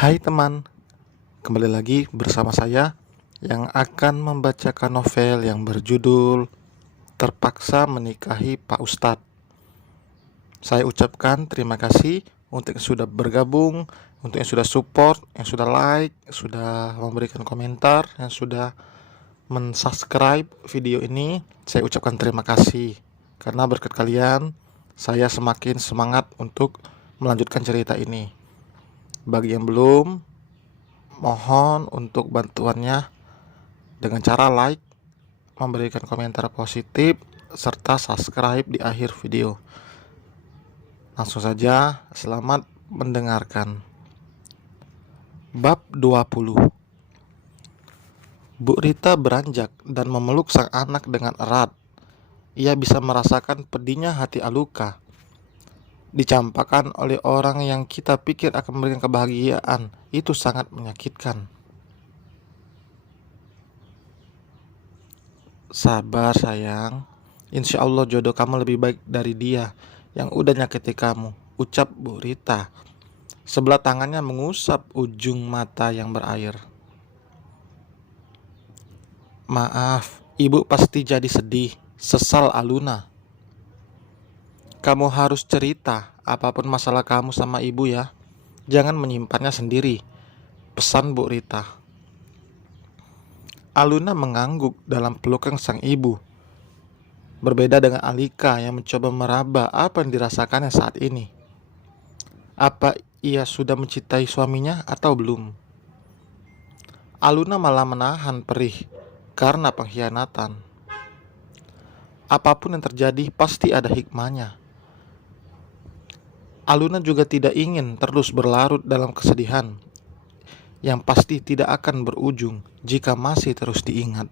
Hai teman, kembali lagi bersama saya yang akan membacakan novel yang berjudul Terpaksa Menikahi Pak Ustadz. Saya ucapkan terima kasih untuk yang sudah bergabung, untuk yang sudah support, yang sudah like, sudah memberikan komentar, yang sudah mensubscribe video ini. Saya ucapkan terima kasih karena berkat kalian saya semakin semangat untuk melanjutkan cerita ini. Bagi yang belum, mohon untuk bantuannya dengan cara like, memberikan komentar positif, serta subscribe di akhir video. Langsung saja, selamat mendengarkan. Bab 20. Bu Rita beranjak dan memeluk sang anak dengan erat. Ia bisa merasakan pedihnya hati Aluka, dicampakkan oleh orang yang kita pikir akan memberikan kebahagiaan. Itu sangat menyakitkan. Sabar sayang, insya Allah jodoh kamu lebih baik dari dia yang udah nyakiti kamu, ucap Bu Rita. Sebelah tangannya mengusap ujung mata yang berair. Maaf, ibu pasti jadi sedih, sesal Aluna. Kamu harus cerita apapun masalah kamu sama ibu ya. Jangan menyimpannya sendiri, pesan Bu Rita. Aluna mengangguk dalam pelukan sang ibu. Berbeda dengan Alika yang mencoba meraba apa yang dirasakannya saat ini. Apa ia sudah mencintai suaminya atau belum? Aluna malah menahan perih karena pengkhianatan. Apapun yang terjadi pasti ada hikmahnya. Aluna juga tidak ingin terus berlarut dalam kesedihan yang pasti tidak akan berujung jika masih terus diingat.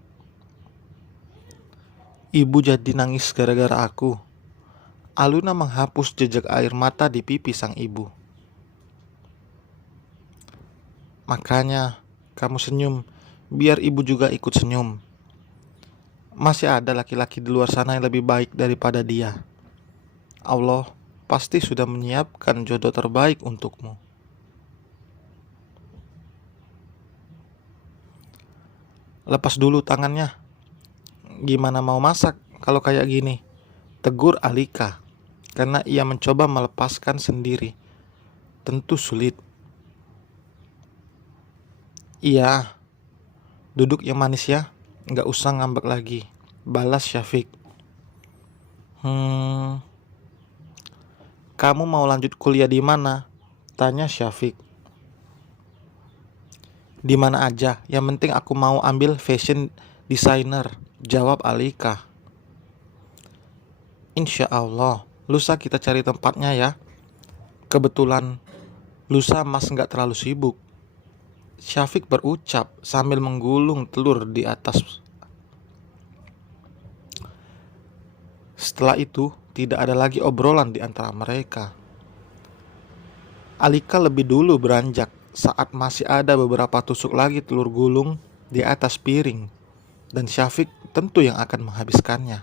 Ibu jadi nangis gara-gara aku. Aluna menghapus jejak air mata di pipi sang ibu. Makanya kamu senyum, biar ibu juga ikut senyum. Masih ada laki-laki di luar sana yang lebih baik daripada dia. Allah pasti sudah menyiapkan jodoh terbaik untukmu. Lepas dulu tangannya. Gimana mau masak kalau kayak gini? Tegur Alika, karena ia mencoba melepaskan sendiri. Tentu sulit. Iya, duduk yang manis ya, nggak usah ngambek lagi, balas Syafiq. Kamu mau lanjut kuliah di mana? Tanya Syafiq. Di mana aja, yang penting aku mau ambil fashion designer, jawab Alika. Insya Allah, lusa kita cari tempatnya ya. Kebetulan lusa mas nggak terlalu sibuk, Syafiq berucap sambil menggulung telur di atas. Setelah itu, tidak ada lagi obrolan di antara mereka. Alika lebih dulu beranjak saat masih ada beberapa tusuk lagi telur gulung di atas piring, dan Syafiq tentu yang akan menghabiskannya.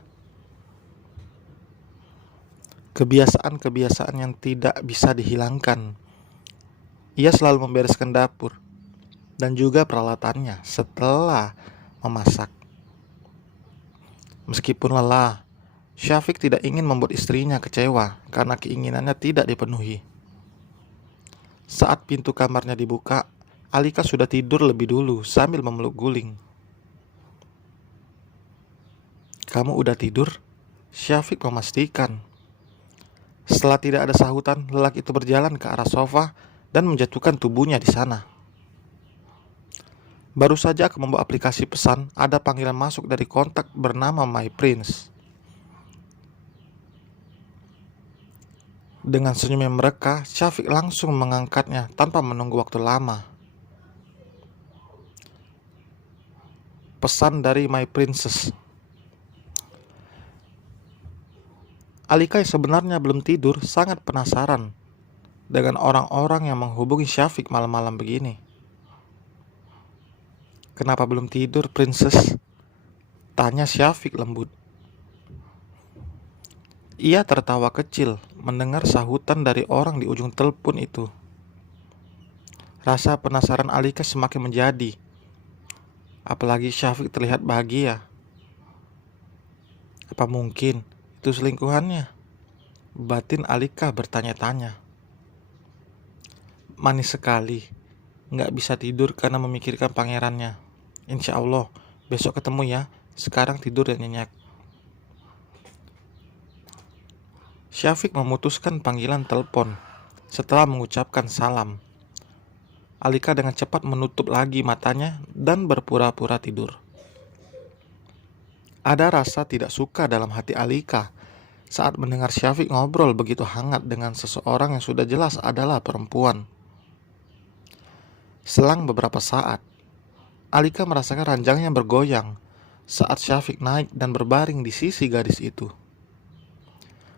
Kebiasaan-kebiasaan yang tidak bisa dihilangkan. Ia selalu membereskan dapur dan juga peralatannya setelah memasak. Meskipun lelah, Syafiq tidak ingin membuat istrinya kecewa karena keinginannya tidak dipenuhi. Saat pintu kamarnya dibuka, Alika sudah tidur lebih dulu sambil memeluk guling. Kamu udah tidur? Syafiq memastikan. Setelah tidak ada sahutan, lelaki itu berjalan ke arah sofa dan menjatuhkan tubuhnya di sana. Baru saja aku membawa aplikasi pesan, ada panggilan masuk dari kontak bernama My Prince. Dengan senyum yang mereka, Syafiq langsung mengangkatnya tanpa menunggu waktu lama. Pesan dari My Princess. Alika yang sebenarnya belum tidur sangat penasaran dengan orang-orang yang menghubungi Syafiq malam-malam begini. Kenapa belum tidur, Princess? Tanya Syafiq lembut. Ia tertawa kecil mendengar sahutan dari orang di ujung telepon itu. Rasa penasaran Alika semakin menjadi. Apalagi Syafiq terlihat bahagia. Apa mungkin itu selingkuhannya? Batin Alika bertanya-tanya. Manis sekali. Nggak bisa tidur karena memikirkan pangerannya. Insya Allah, besok ketemu ya. Sekarang tidur dan nyenyak. Syafiq memutuskan panggilan telepon setelah mengucapkan salam. Alika dengan cepat menutup lagi matanya dan berpura-pura tidur. Ada rasa tidak suka dalam hati Alika saat mendengar Syafiq ngobrol begitu hangat dengan seseorang yang sudah jelas adalah perempuan. Selang beberapa saat, Alika merasakan ranjangnya bergoyang saat Syafiq naik dan berbaring di sisi gadis itu.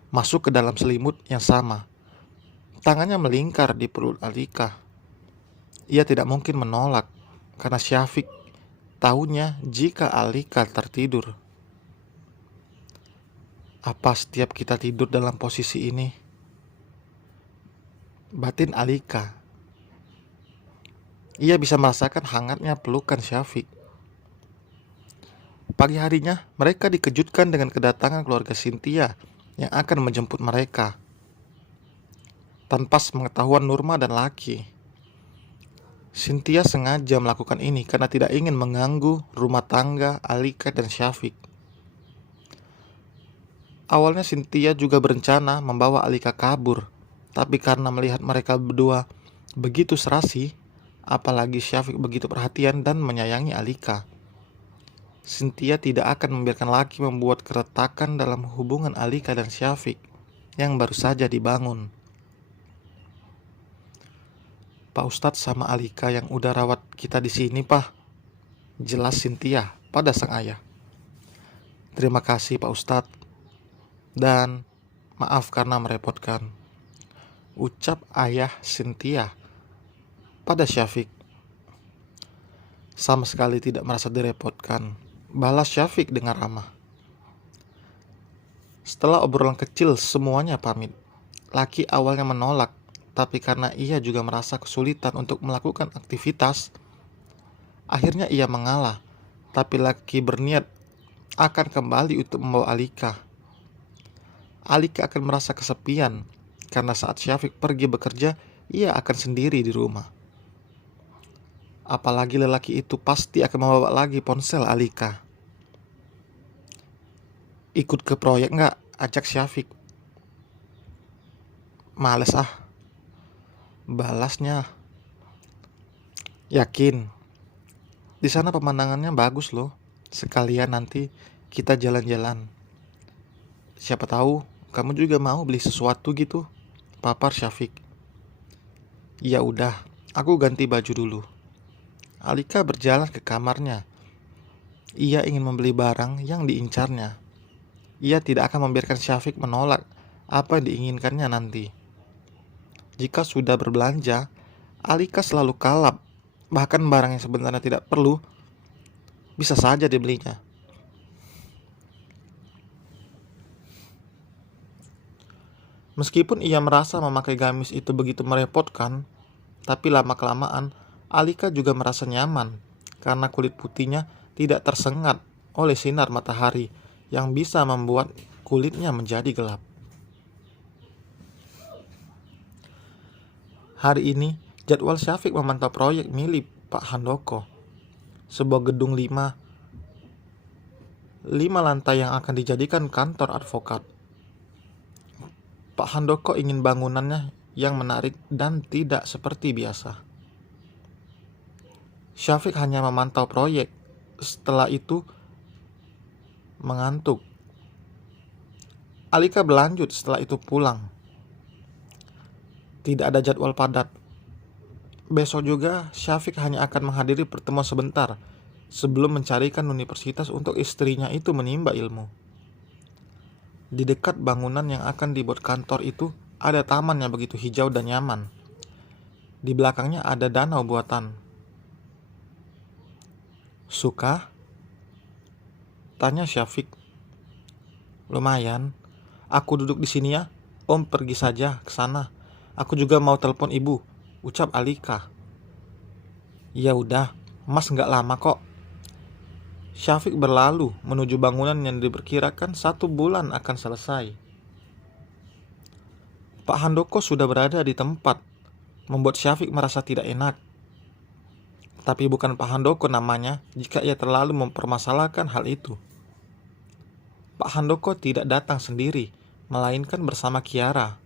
Masuk ke dalam selimut yang sama. Tangannya melingkar di perut Alika. Ia tidak mungkin menolak karena Syafiq tahunya jika Alika tertidur. Apa setiap kita tidur dalam posisi ini? Batin Alika. Ia bisa merasakan hangatnya pelukan Syafiq. Pagi harinya, mereka dikejutkan dengan kedatangan keluarga Cynthia yang akan menjemput mereka. Tanpa pengetahuan Nurma dan Laki, Cynthia sengaja melakukan ini karena tidak ingin mengganggu rumah tangga Alika dan Syafiq. Awalnya Cynthia juga berencana membawa Alika kabur, tapi karena melihat mereka berdua begitu serasi, apalagi Syafiq begitu perhatian dan menyayangi Alika, Cynthia tidak akan membiarkan Laki membuat keretakan dalam hubungan Alika dan Syafiq yang baru saja dibangun. Pak Ustadz sama Alika yang udah rawat kita di sini, Pak. Jelas Cynthia pada sang ayah. Terima kasih Pak Ustadz. Dan maaf karena merepotkan. Ucap ayah Cynthia pada Syafiq. Sama sekali tidak merasa direpotkan, balas Syafiq dengan ramah. Setelah obrolan kecil semuanya pamit. Laki awalnya menolak, tapi karena ia juga merasa kesulitan untuk melakukan aktivitas, akhirnya ia mengalah. Tapi Laki berniat akan kembali untuk membawa Alika. Alika akan merasa kesepian karena saat Syafiq pergi bekerja, ia akan sendiri di rumah. Apalagi lelaki itu pasti akan membawa lagi ponsel Alika. Ikut ke proyek nggak? Ajak Syafiq. Males ah, balasnya. Yakin? Di sana pemandangannya bagus loh. Sekalian nanti kita jalan-jalan. Siapa tahu kamu juga mau beli sesuatu gitu, papar Syafiq. Ya udah, aku ganti baju dulu. Alika berjalan ke kamarnya. Ia ingin membeli barang yang diincarnya. Ia tidak akan membiarkan Syafiq menolak apa yang diinginkannya nanti. Jika sudah berbelanja, Alika selalu kalap. Bahkan barang yang sebenarnya tidak perlu bisa saja dibelinya. Meskipun ia merasa memakai gamis itu begitu merepotkan, tapi lama-kelamaan Alika juga merasa nyaman karena kulit putihnya tidak tersengat oleh sinar matahari yang bisa membuat kulitnya menjadi gelap. Hari ini jadwal Syafiq memantau proyek milik Pak Handoko, sebuah gedung 5 lantai yang akan dijadikan kantor advokat. Pak Handoko ingin bangunannya yang menarik dan tidak seperti biasa. Syafiq hanya memantau proyek, setelah itu mengantuk. Alika berlanjut setelah itu pulang. Tidak ada jadwal padat. Besok juga Syafiq hanya akan menghadiri pertemuan sebentar sebelum mencarikan universitas untuk istrinya itu menimba ilmu. Di dekat bangunan yang akan dibuat kantor itu ada taman yang begitu hijau dan nyaman. Di belakangnya ada danau buatan. Suka? Tanya Syafiq. Lumayan. Aku duduk di sini ya. Om pergi saja ke sana. Aku juga mau telepon ibu, ucap Alika. Ya udah, Mas nggak lama kok. Syafiq berlalu menuju bangunan yang diperkirakan 1 bulan akan selesai. Pak Handoko sudah berada di tempat, membuat Syafiq merasa tidak enak. Tapi bukan Pak Handoko namanya jika ia terlalu mempermasalahkan hal itu. Pak Handoko tidak datang sendiri, melainkan bersama Kiara.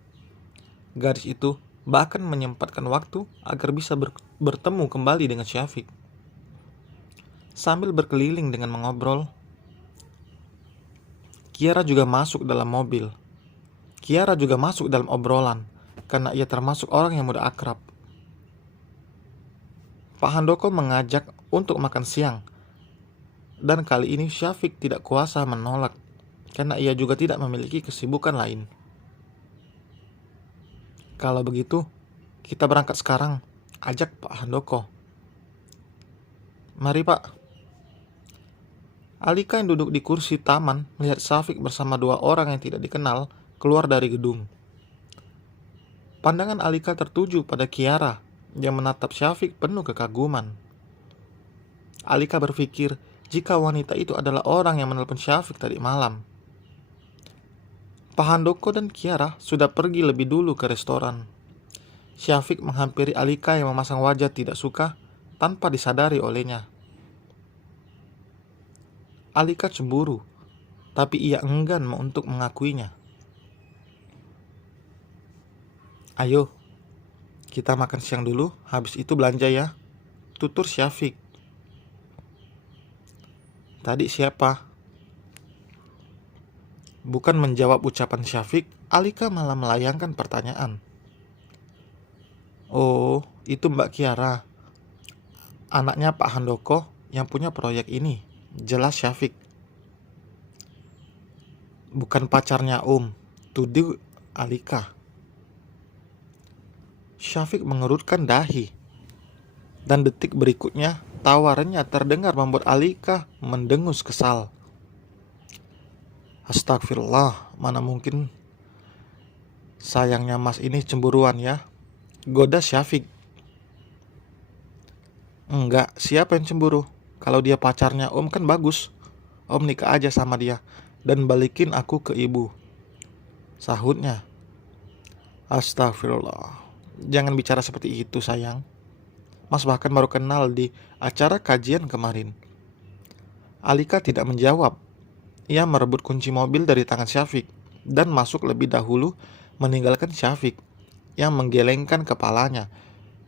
Gadis itu bahkan menyempatkan waktu agar bisa bertemu kembali dengan Syafiq. Sambil berkeliling dengan mengobrol, Kiara juga masuk dalam mobil. Kiara juga masuk dalam obrolan, karena ia termasuk orang yang mudah akrab. Pak Handoko mengajak untuk makan siang, dan kali ini Syafiq tidak kuasa menolak, karena ia juga tidak memiliki kesibukan lain. Kalau begitu, kita berangkat sekarang, ajak Pak Handoko. Mari Pak. Alika yang duduk di kursi taman melihat Syafiq bersama 2 orang yang tidak dikenal keluar dari gedung. Pandangan Alika tertuju pada Kiara yang menatap Syafiq penuh kekaguman. Alika berpikir jika wanita itu adalah orang yang menelpon Syafiq tadi malam. Pak Handoko dan Kiara sudah pergi lebih dulu ke restoran. Syafiq menghampiri Alika yang memasang wajah tidak suka tanpa disadari olehnya. Alika cemburu, tapi ia enggan untuk mengakuinya. Ayo, kita makan siang dulu, habis itu belanja ya, tutur Syafiq. Tadi siapa? Bukan menjawab ucapan Syafiq, Alika malah melayangkan pertanyaan. Oh, itu Mbak Kiara, anaknya Pak Handoko yang punya proyek ini, jelas Syafiq. Bukan pacarnya Om, tuduh Alika. Syafiq mengerutkan dahi, dan detik berikutnya tawarannya terdengar membuat Alika mendengus kesal. Astagfirullah, mana mungkin. Sayangnya Mas ini cemburuan ya, goda Syafiq. Enggak, siapa yang cemburu? Kalau dia pacarnya Om kan bagus. Om nikah aja sama dia dan balikin aku ke ibu, sahutnya. Astagfirullah, jangan bicara seperti itu sayang. Mas bahkan baru kenal di acara kajian kemarin. Alika tidak menjawab. Ia merebut kunci mobil dari tangan Syafiq dan masuk lebih dahulu, meninggalkan Syafiq yang menggelengkan kepalanya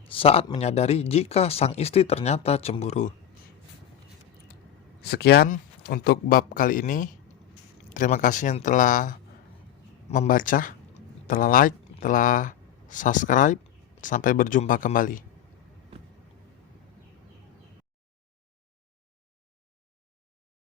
saat menyadari jika sang istri ternyata cemburu. Sekian untuk bab kali ini. Terima kasih yang telah membaca, telah like, telah subscribe. Sampai berjumpa kembali.